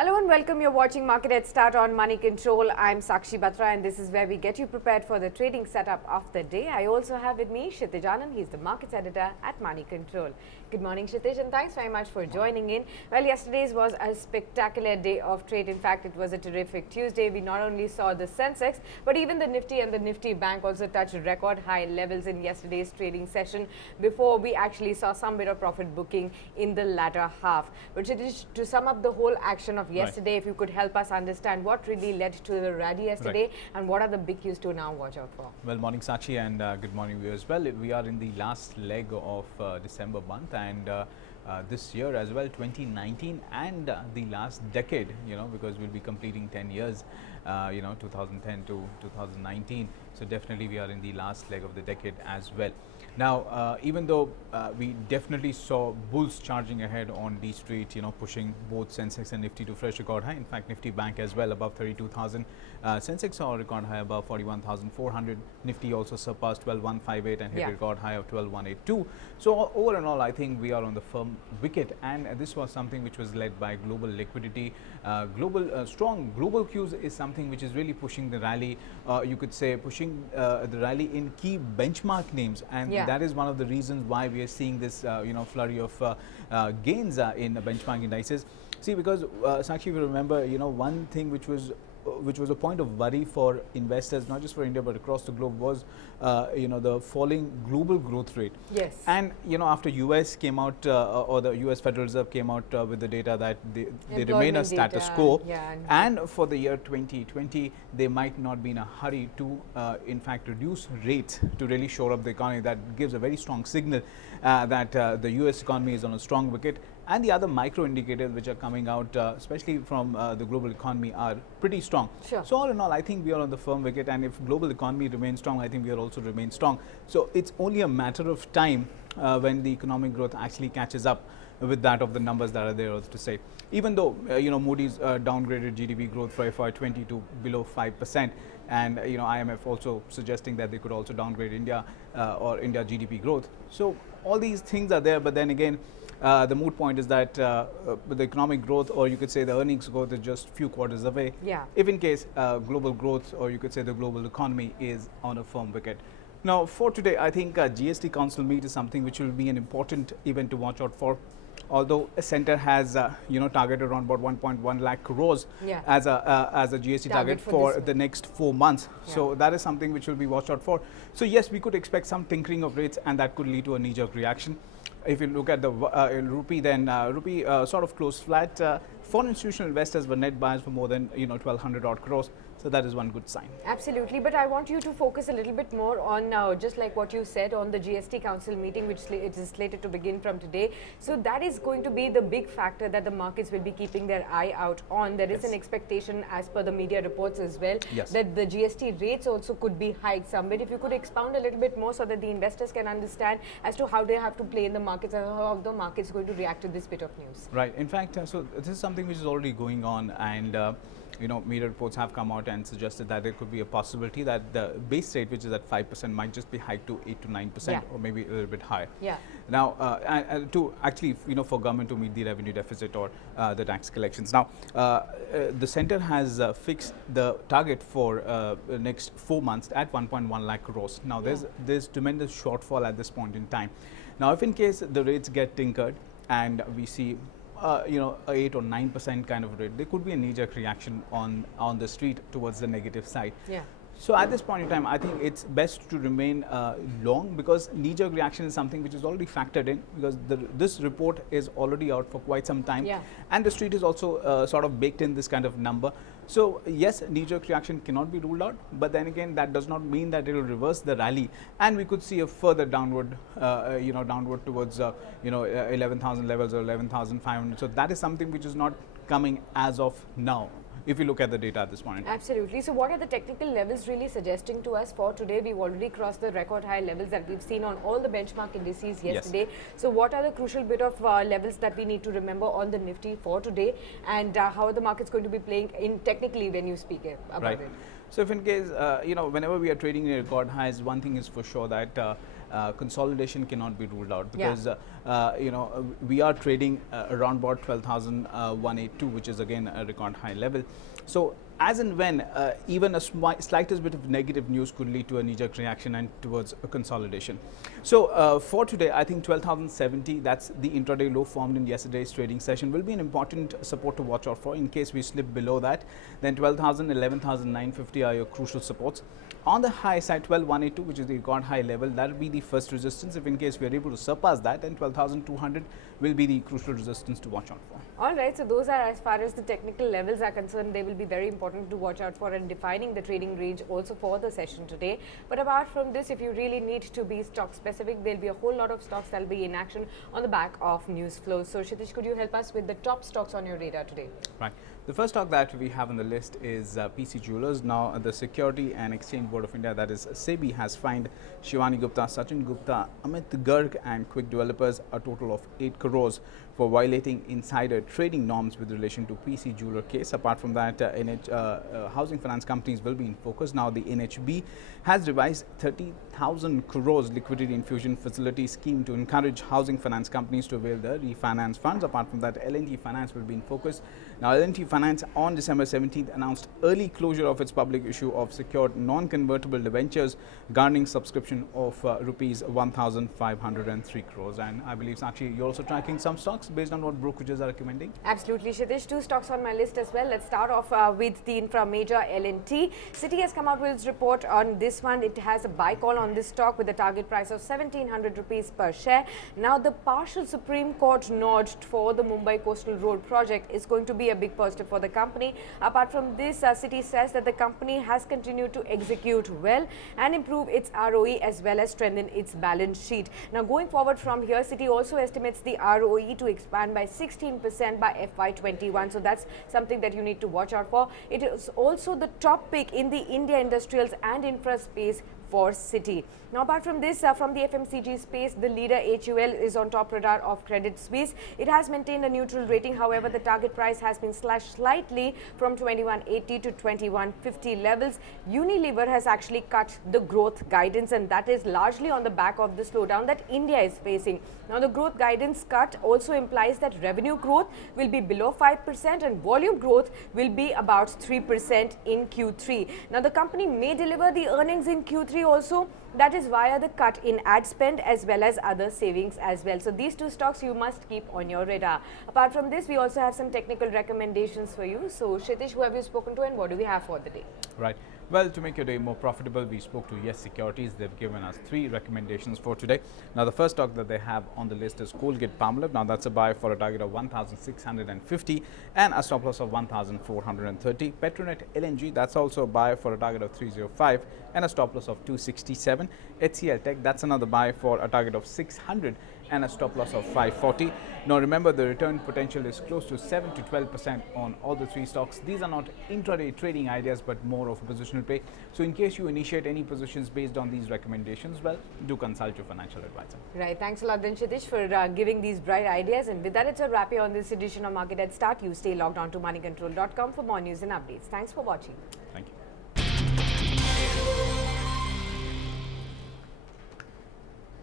Hello and welcome. You're watching Market Head Start on Money Control. I'm Sakshi Batra and this is where we get you prepared for the trading setup of the day. I also have with me Kshitij Anand. He's the markets editor at Money Control. Good morning, Kshitij, and thanks very much for joining in. Well, yesterday's was a spectacular day of trade. In fact, it was a terrific Tuesday. We not only saw the Sensex, but even the Nifty and the Nifty Bank also touched record high levels in yesterday's trading session before we actually saw some bit of profit booking in the latter half. But Kshitij, to sum up the whole action of yesterday, if you could help us understand what really led to the rally yesterday and what are the big cues to now watch out for. Well, morning Sakshi and good morning viewers. Well, we are in the last leg of December month and this year as well, 2019 and the last decade, because we'll be completing 10 years, 2010 to 2019. So definitely we are in the last leg of the decade as well. Now, even though we definitely saw bulls charging ahead on D Street, pushing both Sensex and Nifty to fresh record high. In fact, Nifty Bank as well above 32,000. Sensex saw a record high above 41,400. Nifty also surpassed 12,158 and hit a record high of 12,182. So over and all, I think we are on the firm wicket, and this was something which was led by global liquidity. Strong global cues is something which is really pushing the rally. You could say pushing the rally in key benchmark names, and that is one of the reasons why we are seeing this flurry of gains in benchmark indices. See, because Sakshi, if you remember, one thing which was a point of worry for investors, not just for India but across the globe, was the falling global growth rate. Yes. And after US came out or the US Federal Reserve came out with the data that they remain a status quo, and for the year 2020 they might not be in a hurry to in fact reduce rates to really shore up the economy. That gives a very strong signal that the US economy is on a strong wicket. And the other micro indicators which are coming out, especially from the global economy, are pretty strong. Sure. So all in all, I think we are on the firm wicket, and if global economy remains strong, I think we are also remain strong. So it's only a matter of time when the economic growth actually catches up with that of the numbers that are there to say. Even though Moody's downgraded GDP growth for FY20 to below 5%, and IMF also suggesting that they could also downgrade India or India GDP growth. So all these things are there, but then again, the moot point is that the economic growth, or you could say the earnings growth, is just few quarters away. Yeah. If in case global growth, or you could say the global economy, is on a firm wicket. Now, for today, I think GST Council meet is something which will be an important event to watch out for. Although a center has targeted around about 1.1 lakh crores as a GST target for the next 4 months. So that is something which will be watched out for. So yes, we could expect some tinkering of rates, and that could lead to a knee-jerk reaction. If you look at the rupee, then rupee sort of closed flat. Foreign institutional investors were net buyers for more than 1,200 odd crores. So that is one good sign. Absolutely, but I want you to focus a little bit more on just like what you said on the GST Council meeting, which it is slated to begin from today. So that is going to be the big factor that the markets will be keeping their eye out on. There is an expectation, as per the media reports as well, that the GST rates also could be hiked somewhat. If you could expound a little bit more so that the investors can understand as to how they have to play in the markets and how the markets are going to react to this bit of news. Right. In fact, so this is something which is already going on, and media reports have come out and suggested that there could be a possibility that the base rate, which is at 5%, might just be hiked to 8 to 9%, or maybe a little bit higher. Now, to actually, for government to meet the revenue deficit or the tax collections. Now, the center has fixed the target for the next 4 months at 1.1 lakh crores. Now, there's tremendous shortfall at this point in time. Now, if in case the rates get tinkered and we see a 8 or 9% kind of rate, there could be a knee-jerk reaction on the street towards the negative side. So at this point in time, I think it's best to remain long, because knee-jerk reaction is something which is already factored in, because this report is already out for quite some time, and the street is also sort of baked in this kind of number. So yes, knee-jerk reaction cannot be ruled out, but then again, that does not mean that it will reverse the rally, and we could see a further downward, downward towards 11,000 levels or 11,500. So that is something which is not coming as of now, if you look at the data at this point. Absolutely. So what are the technical levels really suggesting to us for today? We've already crossed the record high levels that we've seen on all the benchmark indices yesterday. So what are the crucial bit of levels that we need to remember on the Nifty for today, and how are the markets going to be playing in technically when you speak about it? So if in case, whenever we are trading in record highs, one thing is for sure that consolidation cannot be ruled out because we are trading around about 12,182, which is again a record high level. So as and when even a slightest bit of negative news could lead to a knee-jerk reaction and towards a consolidation. So for today, I think 12,070, that's the intraday low formed in yesterday's trading session, will be an important support to watch out for. In case we slip below that, then 12,000, 11,950 are your crucial supports. On the high side, 12,182, which is the record high level, that will be the first resistance. If in case we are able to surpass that, then 12,200 will be the crucial resistance to watch out for. All right, so those are, as far as the technical levels are concerned, they will be very important to watch out for in defining the trading range also for the session today. But apart from this, if you really need to be stock specific, there will be a whole lot of stocks that will be in action on the back of news flows. So Kshitij, could you help us with the top stocks on your radar today? Right. The first stock that we have on the list is PC Jewelers. Now, the Security and Exchange Board of India, that is SEBI, has fined Shivani Gupta, Sachin Gupta, Amit Garg and Quick Developers a total of 8 crores for violating insider trading norms with relation to PC Jeweler case. Apart from that, housing finance companies will be in focus. Now, the NHB has revised 30,000 crores liquidity infusion facility scheme to encourage housing finance companies to avail the refinance funds. Apart from that, L&T Finance will be in focus. Now, L&T Finance on December 17th announced early closure of its public issue of secured non-convertible debentures, garnering subscription of rupees 1,503 crores. And I believe, Sakshi, you're also tracking some stocks based on what brokerages are recommending? Absolutely, Kshitij. 2 stocks on my list as well. Let's start off with the infra major L&T. Citi has come out with its report on this one. It has a buy call on this stock with a target price of 1,700 rupees per share. Now, the partial Supreme Court nod for the Mumbai Coastal Road project is going to be a big positive for the company. Apart from this, Citi says that the company has continued to execute well and improve its ROE as well as strengthen its balance sheet. Now, going forward from here, Citi also estimates the ROE to expand by 16% by FY21. So that's something that you need to watch out for. It is also the top pick in the India industrials and infra space for Citi. Now, apart from this, from the FMCG space, the leader HUL is on top radar of Credit Suisse. It has maintained a neutral rating. However, the target price has been slashed slightly from 2180 to 2150 levels. Unilever has actually cut the growth guidance, and that is largely on the back of the slowdown that India is facing. Now, the growth guidance cut also implies that revenue growth will be below 5% and volume growth will be about 3% in Q3. Now, the company may deliver the earnings in Q3 also. That is via the cut in ad spend as well as other savings as well. So these 2 stocks you must keep on your radar. Apart from this, we also have some technical recommendations for you. So Kshitij, who have you spoken to and what do we have for the day? Right. Well, to make your day more profitable, we spoke to Yes Securities. They've given us 3 recommendations for today. Now, the first stock that they have on the list is Colgate-Palmolive. Now, that's a buy for a target of 1,650 and a stop loss of 1,430. Petronet LNG, that's also a buy for a target of 305 and a stop loss of 267. HCL Tech, that's another buy for a target of 600 and a stop loss of 540. Now, remember, the return potential is close to 7 to 12% on all the 3 stocks. These are not intraday trading ideas, but more of a positional play. So in case you initiate any positions based on these recommendations, well, do consult your financial advisor. Right. Thanks a lot, then, Kshitij, for giving these bright ideas. And with that, it's a wrap here on this edition of Market at Start. You stay logged on to moneycontrol.com for more news and updates. Thanks for watching. Thank you.